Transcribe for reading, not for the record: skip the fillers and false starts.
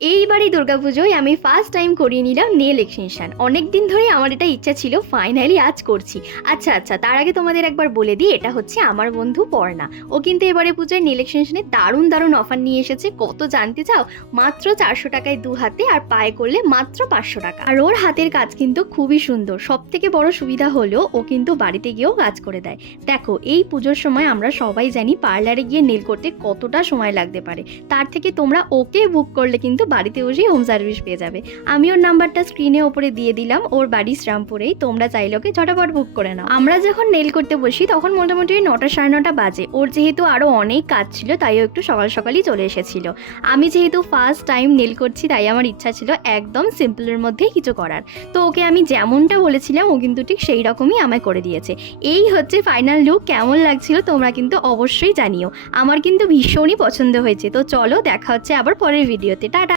এইবারই দুর্গাপুজোয় আমি first time করিয়ে নিলাম নেল এক্সটেনশন। অনেক দিন ধরেই আমার এটা ইচ্ছা ছিল, ফাইনালি আজ করছি। আচ্ছা, তার আগে তোমাদের একবার বলে দিই, এটা হচ্ছে আমার বন্ধু পর্ণা। ও কিন্তু এবারে পুজোয় নেল এক্সটেনশনে দারুণ অফার নিয়ে এসেছে। কত জানতে চাও? মাত্র 400 টাকায় 2 হাতে, আর পায়ে করলে মাত্র 500 টাকা। আর ওর হাতের কাজ কিন্তু খুবই সুন্দর। সব থেকে বড় সুবিধা হলো ও কিন্তু বাড়িতে গিয়েও কাজ করে দেয়। দেখো, এই পুজোর সময় আমরা সবাই জানি পার্লারে গিয়ে নেল করতে কতটা সময় লাগতে পারে। তার থেকে তোমরা ওকে বুক করলে কিন্তু বাড়িতে বসেই হোম সার্ভিস পেয়ে যাবে। আমি ওর নাম্বারটা স্ক্রিনে ওপরে দিয়ে দিলাম। ওর বাড়ি শ্রীরামপুরেই। তোমরা চাইলে ওকে ঝটাপট বুক করে নাও। আমরা যখন নেল করতে বসি তখন মোটামুটি 9টা সাড়ে 9টা বাজে। ওর যেহেতু আরও অনেক কাজ ছিল তাই ও একটু সকালই চলে এসেছিল। আমি যেহেতু ফার্স্ট টাইম নেল করছি তাই আমার ইচ্ছা ছিল একদম সিম্পলের মধ্যেই কিছু করার। তো ওকে আমি যেমনটা বলেছিলাম ও কিন্তু ঠিক সেই রকমই আমায় করে দিয়েছে। এই হচ্ছে ফাইনাল লুক। কেমন লাগছিল তোমরা কিন্তু অবশ্যই জানিও। আমার কিন্তু ভীষণই পছন্দ হয়েছে। তো চলো, দেখা হচ্ছে আবার পরের ভিডিওতে। টাটা।